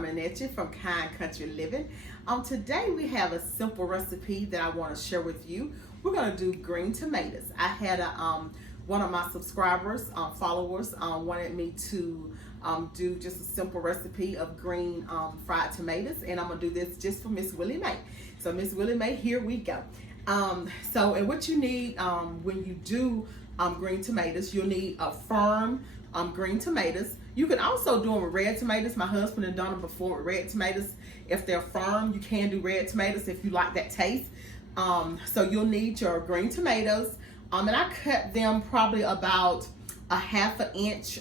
coming at you from Kind Country Living. Today we have a simple recipe that I want to share with you. We're going to do green tomatoes. I had one of my subscribers, followers, wanted me to do just a simple recipe of green fried tomatoes, and I'm going to do this just for Miss Willie Mae. So Miss Willie Mae, here we go. And what you need when you do green tomatoes, you'll need a firm green tomatoes. You can also do them with red tomatoes. My husband had done them before with red tomatoes. If they're firm, you can do red tomatoes if you like that taste. So you'll need your green tomatoes. And I cut them probably about a ½ an inch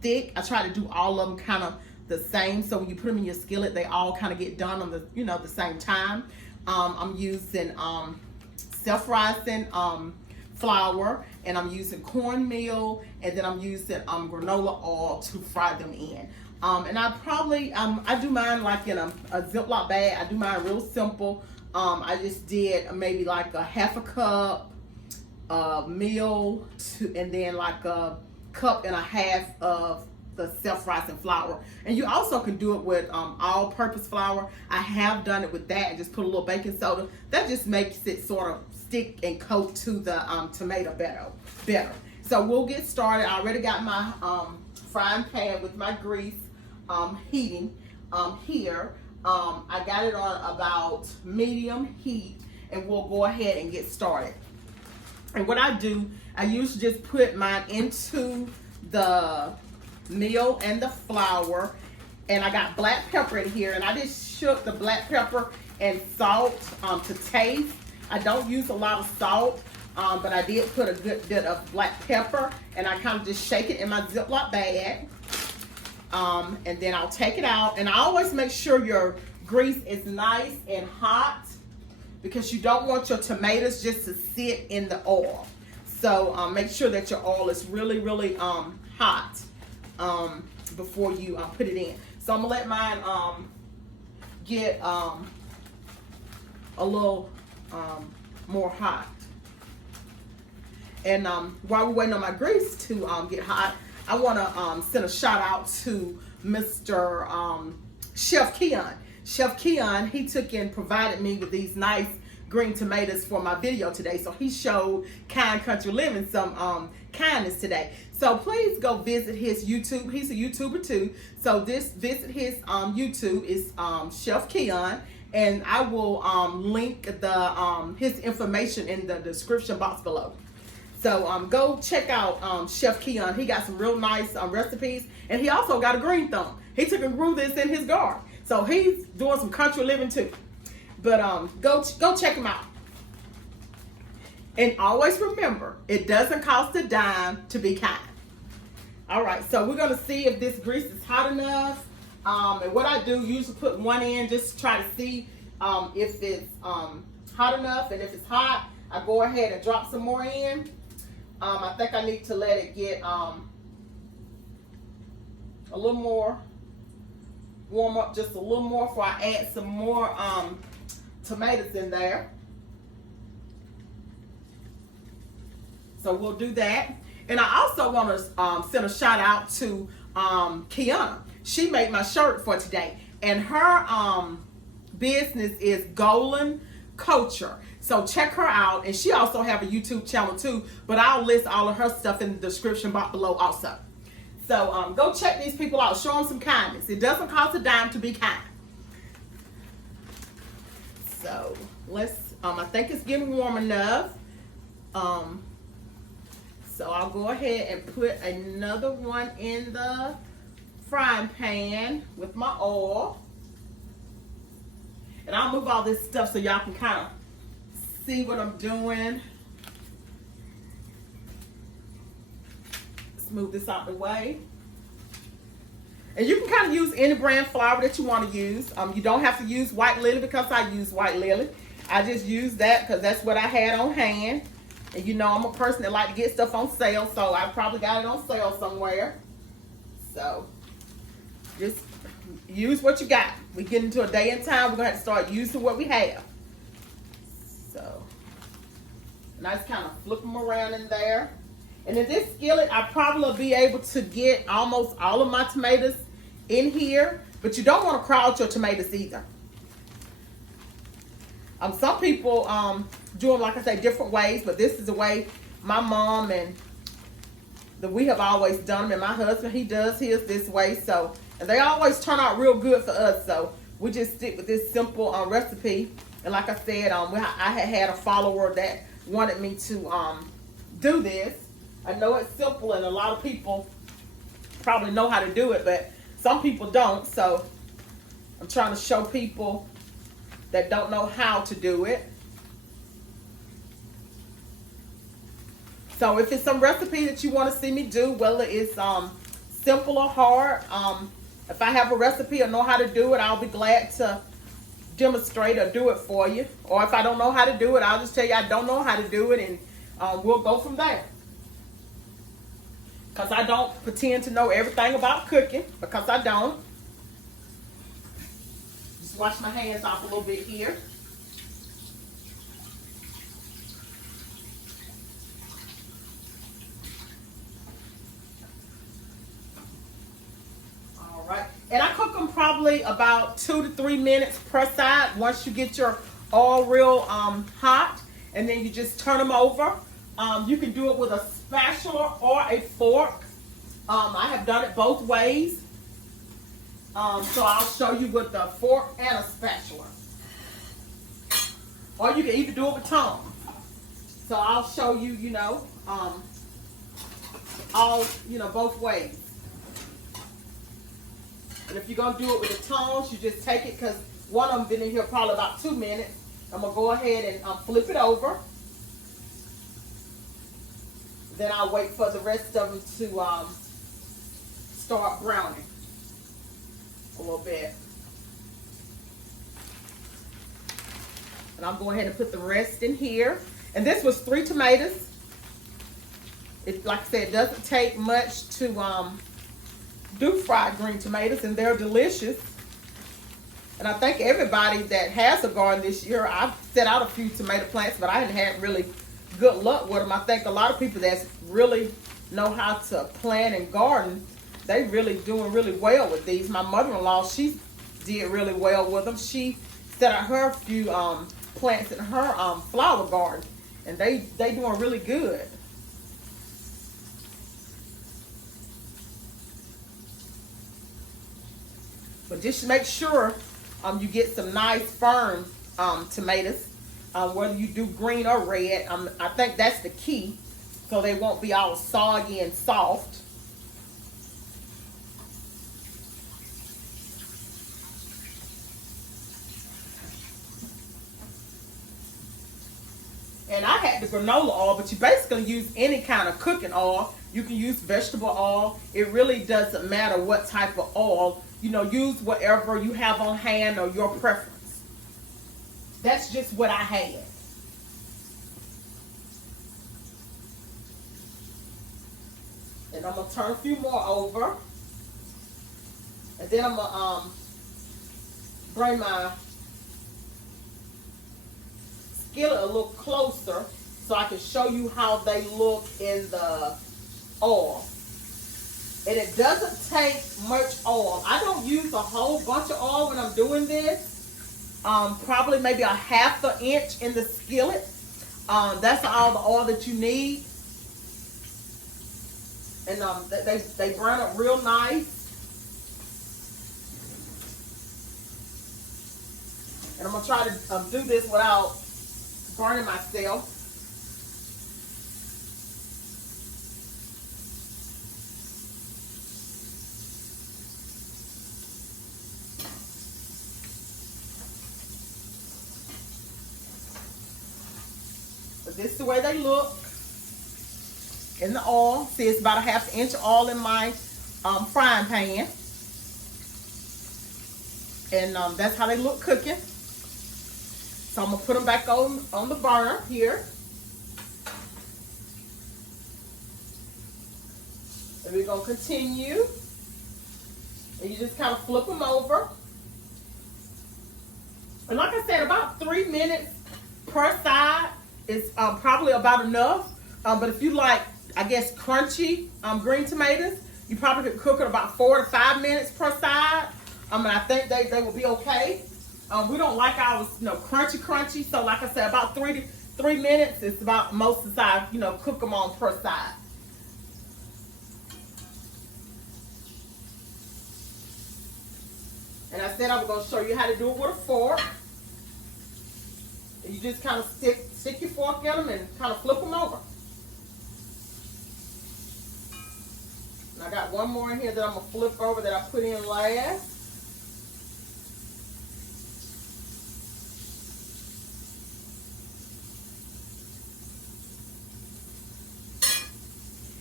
thick. I try to do all of them kind of the same, so when you put them in your skillet, they all kind of get done on the the same time. I'm using self-rising flour, and I'm using cornmeal, and then I'm using granola oil to fry them in. And I probably I do mine like in a Ziploc bag. I do mine real simple. I just did maybe like a ½ a cup meal and then like a cup and a half of the self-rising flour. And you also can do it with all-purpose flour. I have done it with that and just put a little baking soda. That just makes it sort of stick and coat to the tomato better. So we'll get started. I already got my frying pan with my grease heating here. I got it on about medium heat, and we'll go ahead and get started. And what I do, I usually just put mine into the meal and the flour, and I got black pepper in here, and I just shook the black pepper and salt to taste. I don't use a lot of salt, but I did put a good bit of black pepper, and I kind of just shake it in my Ziploc bag. And then I'll take it out, and I always make sure your grease is nice and hot, because you don't want your tomatoes just to sit in the oil. So make sure that your oil is really, really hot before you put it in. So I'm gonna let mine get a little more hot. And while we're waiting on my grease to get hot, I want to send a shout out to Mr. Chef Keon. Chef Keon, he took and provided me with these nice green tomatoes for my video today. So he showed Kind Country Living some kindness today. So please go visit his YouTube. He's a YouTuber too. So visit his YouTube is Chef Keon, and I will link the his information in the description box below. So go check out Chef Keon. He got some real nice recipes, and he also got a green thumb. He took and grew this in his garden. So he's doing some country living too. But go check him out. And always remember, it doesn't cost a dime to be kind. All right, so we're gonna see if this grease is hot enough. And what I do, usually put one in just to try to see if it's hot enough. And if it's hot, I go ahead and drop some more in. I think I need to let it get a little more warm up, just a little more before I add some more tomatoes in there. So we'll do that. And I also want to send a shout out to Kiana. She made my shirt for today, and her business is Golden Culture. So check her out, and she also have a YouTube channel too, but I'll list all of her stuff in the description box below also. So go check these people out. Show them some kindness. It doesn't cost a dime to be kind. So let's, I think it's getting warm enough. So I'll go ahead and put another one in the frying pan with my oil. And I'll move all this stuff so y'all can kind of see what I'm doing. Let's move this out the way. And you can kind of use any brand flour that you want to use. You don't have to use White Lily, because I use White Lily. I just use that because that's what I had on hand. And you know, I'm a person that like to get stuff on sale, so I probably got it on sale somewhere. So just use what you got. We get into a day and time, we're gonna have to start using what we have. So nice, kind of flip them around in there. And in this skillet, I probably will be able to get almost all of my tomatoes in here, but you don't want to crowd your tomatoes either. Some people do them, like I say, different ways, but this is the way my mom and we have always done them, and my husband, he does his this way. So, and they always turn out real good for us. So we just stick with this simple recipe. And like I said, I had a follower that wanted me to do this. I know it's simple, and a lot of people probably know how to do it, but some people don't. So I'm trying to show people that don't know how to do it. So if it's some recipe that you want to see me do, whether it's simple or hard, if I have a recipe or know how to do it, I'll be glad to demonstrate or do it for you. Or if I don't know how to do it, I'll just tell you I don't know how to do it, and we'll go from there. Because I don't pretend to know everything about cooking, because I don't. Just wash my hands off a little bit here. And I cook them probably about 2 to 3 minutes per side once you get your oil real hot. And then you just turn them over. You can do it with a spatula or a fork. I have done it both ways. So I'll show you with a fork and a spatula. Or you can even do it with tongue. So I'll show you, both ways. And if you're going to do it with the tongs, you just take it, because one of them been in here probably about 2 minutes. I'm going to go ahead and flip it over. Then I'll wait for the rest of them to start browning a little bit. And I'm going ahead and put the rest in here. And this was 3 tomatoes. Like I said, it doesn't take much to do fried green tomatoes, and they're delicious. And I think everybody that has a garden this year, I've set out a few tomato plants, but I hadn't had really good luck with them. I think a lot of people that really know how to plant and garden, they really doing really well with these. My mother-in-law, she did really well with them. She set out her few plants in her flower garden, and they doing really good. But just make sure you get some nice firm tomatoes, whether you do green or red. I think that's the key, so they won't be all soggy and soft. And I had the granola oil, but you basically use any kind of cooking oil. You can use vegetable oil. It really doesn't matter what type of oil. Use whatever you have on hand or your preference. That's just what I had. And I'm going to turn a few more over. And then I'm going to bring my skillet a little closer so I can show you how they look in the oil. And it doesn't take much oil. I don't use a whole bunch of oil when I'm doing this. Probably maybe a 1/2 inch in the skillet. That's all the oil that you need. And they burn up real nice. And I'm going to try to do this without burning myself. This is the way they look in the oil. See, it's about a 1/2 inch of oil in my frying pan. And that's how they look cooking. So I'm going to put them back on the burner here. And we're going to continue. And you just kind of flip them over. And like I said, about 3 minutes per side is probably about enough. But if you like, I guess, crunchy green tomatoes, you probably could cook it about 4 to 5 minutes per side. I think they will be okay. We don't like ours, crunchy. So like I said, about 3 minutes is about most of the time, cook them on per side. And I said I was going to show you how to do it with a fork. You just kind of stick your fork in them and kind of flip them over. And I got one more in here that I'm going to flip over that I put in last.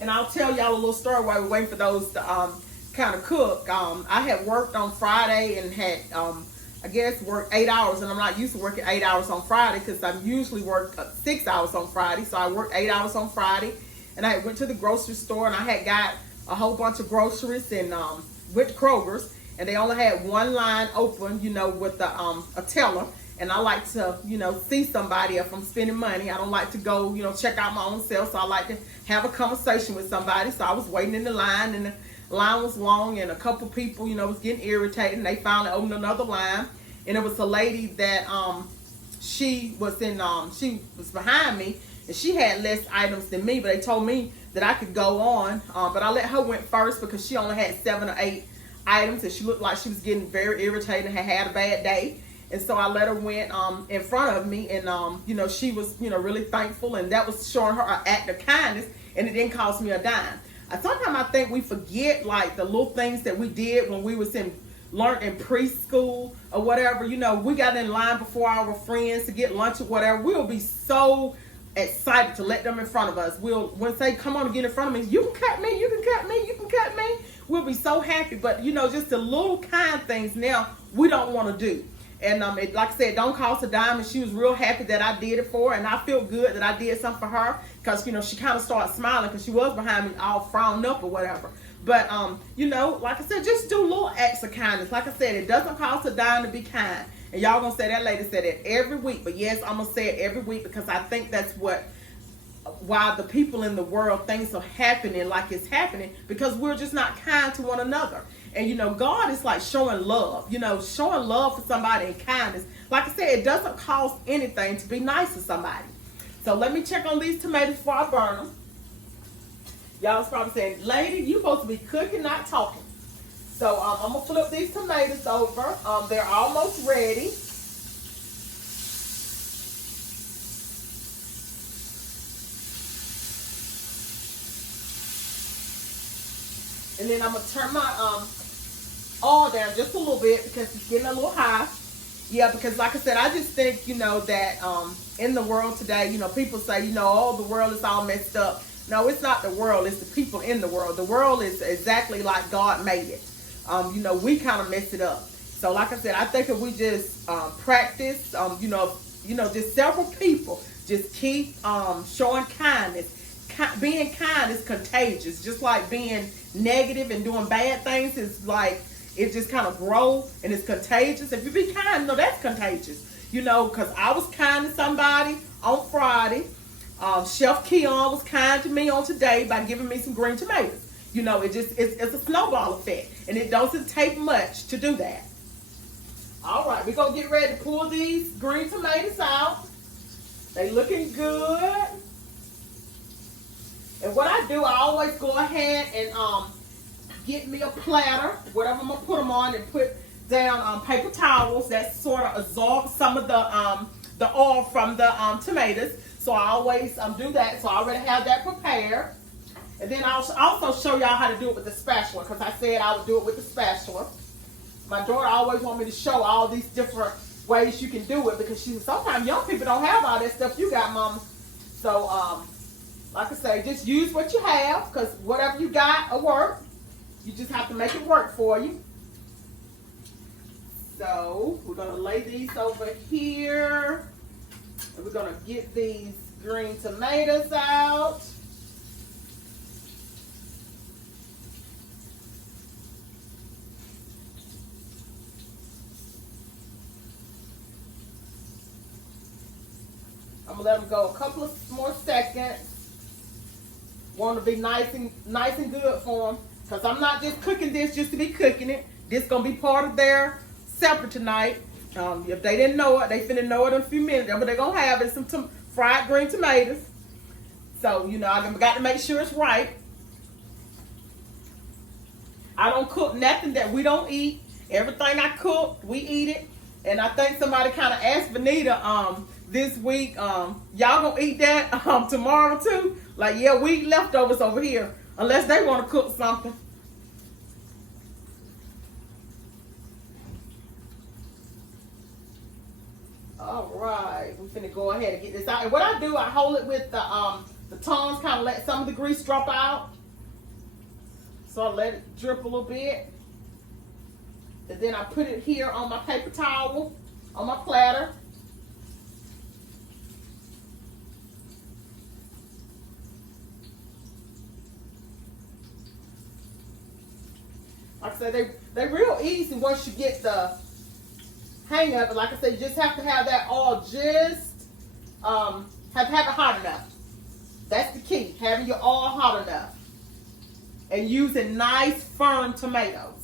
And I'll tell y'all a little story while we're waiting for those to kind of cook. I had worked on Friday and had, I guess, worked 8 hours. And I'm not used to working 8 hours on Friday because I usually work 6 hours on Friday. So I worked 8 hours on Friday. And I went to the grocery store and I had got a whole bunch of groceries and went to Kroger's. And they only had one line open, with a teller. And I like to, see somebody if I'm spending money. I don't like to go, check out my own self. So I like to have a conversation with somebody. So I was waiting in the line and the line was long and a couple people, was getting irritated. And they finally opened another line. And it was a lady that she was behind me and she had less items than me. But they told me that I could go on. But I let her went first because she only had 7 or 8 items. And she looked like she was getting very irritated and had a bad day. And so I let her went in front of me, and she was really thankful, and that was showing her an act of kindness, and it didn't cost me a dime. Sometimes I think we forget like the little things that we did when we was learned in preschool or whatever. We got in line before our friends to get lunch or whatever. We'll be so excited to let them in front of us. When they come on and get in front of me, you can cut me, you can cut me, you can cut me. We'll be so happy, but just the little kind things now we don't want to do. And like I said, don't cost a dime, and she was real happy that I did it for her, and I feel good that I did something for her because, she kind of started smiling because she was behind me all frowned up or whatever. But, like I said, just do little acts of kindness. Like I said, it doesn't cost a dime to be kind. And y'all gonna say that lady said it every week, but yes, I'm gonna say it every week because I think that's why the people in the world, things are happening like it's happening because we're just not kind to one another. And God is like showing love, showing love for somebody and kindness. Like I said, it doesn't cost anything to be nice to somebody. So let me check on these tomatoes before I burn them. Y'all was probably saying, lady, you supposed to be cooking, not talking. So I'm going to flip these tomatoes over. They're almost ready. And then I'm going to turn my oil down just a little bit because it's getting a little high. Yeah, because like I said, I just think, that in the world today, people say, oh, the world is all messed up. No, it's not the world. It's the people in the world. The world is exactly like God made it. We kind of messed it up. So like I said, I think if we just practice, just several people just keep showing kindness. Being kind is contagious. Just like being negative and doing bad things is like, it just kind of grows and it's contagious. If you be kind, that's contagious. Because I was kind to somebody on Friday. Chef Keon was kind to me on today by giving me some green tomatoes. It's a snowball effect. And it doesn't take much to do that. All right, we're going to get ready to pull these green tomatoes out. They looking good. And what I do, I always go ahead and get me a platter, whatever I'm going to put them on, and put down paper towels that sort of absorb some of the oil from the tomatoes. So I always do that. So I already have that prepared. And then I'll also show y'all how to do it with the spatula because I said I would do it with the spatula. My daughter always wanted me to show all these different ways you can do it because sometimes young people don't have all that stuff you got, Mama. So, like I say, just use what you have because whatever you got will work. You just have to make it work for you. So we're going to lay these over here. And we're going to get these green tomatoes out. I'm going to let them go a couple of more seconds. Want to be nice and good for them. Because I'm not just cooking this just to be cooking it. This gonna be part of their supper tonight. If they didn't know it, they finna know it in a few minutes. That's what they're gonna have is some fried green tomatoes. So, you know, I got to make sure it's right. I don't cook nothing that we don't eat. Everything I cook, we eat it. And I think somebody kind of asked Vanita this week, y'all gonna eat that tomorrow too? Like, yeah, we eat leftovers over here unless they want to cook something. All right, we're finna go ahead and get this out. And what I do, I hold it with the tongs, kind of let some of the grease drop out. So I let it drip a little bit. And then I put it here on my paper towel, on my platter. Like I said, they're real easy once you get the hang of it. Like I said, you just have to have that oil just, have it hot enough. That's the key, having your oil hot enough. And using nice, firm tomatoes.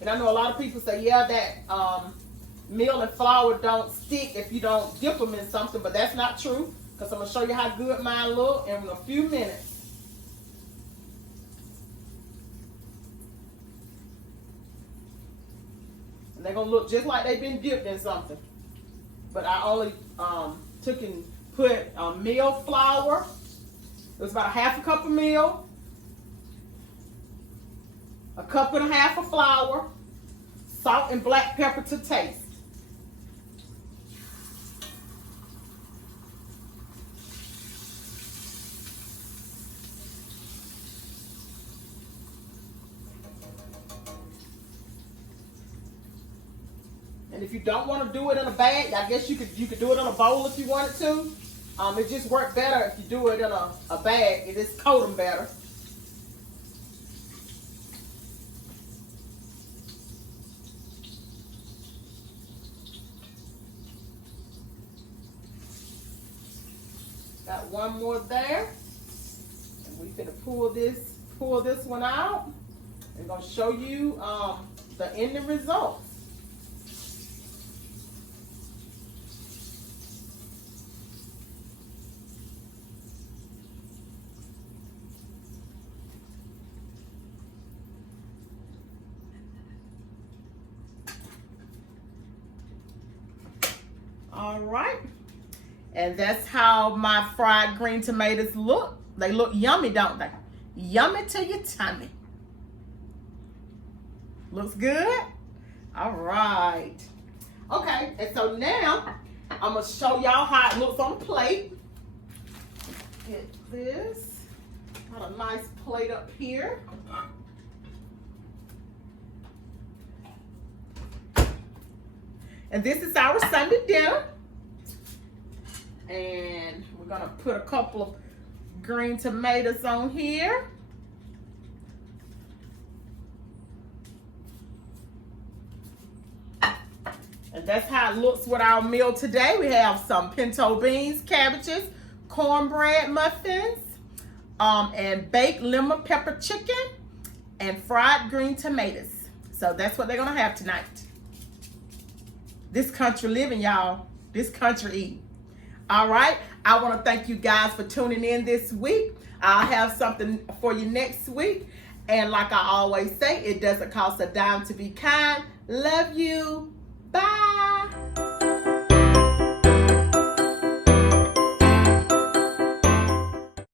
And I know a lot of people say, yeah, that meal and flour don't stick if you don't dip them in something, but that's not true, because I'm going to show you how good mine look in a few minutes. And they're going to look just like they've been dipped in something. But I only took and put meal flour. It was about a half a cup of meal, a cup and a half of flour, salt and black pepper to taste. And if you don't want to do it in a bag, I guess you could do it in a bowl if you wanted to. It just works better if you do it in a bag. It just coat them better. Got one more there. And we're gonna pull this one out. I'm gonna show you the ending results. All right, and that's how my fried green tomatoes look. They look yummy, don't they? Yummy to your tummy. Looks good? All right. Okay, and so now I'm gonna show y'all how it looks on the plate. Get this. Got a nice plate up here. And this is our Sunday dinner. And we're gonna put a couple of green tomatoes on here. And that's how it looks with our meal today. We have some pinto beans, cabbages, cornbread muffins, and baked lemon pepper chicken, and fried green tomatoes. So that's what they're gonna have tonight. This country living, y'all. This country eating. All right. I want to thank you guys for tuning in this week. I'll have something for you next week. And like I always say, it doesn't cost a dime to be kind. Love you. Bye.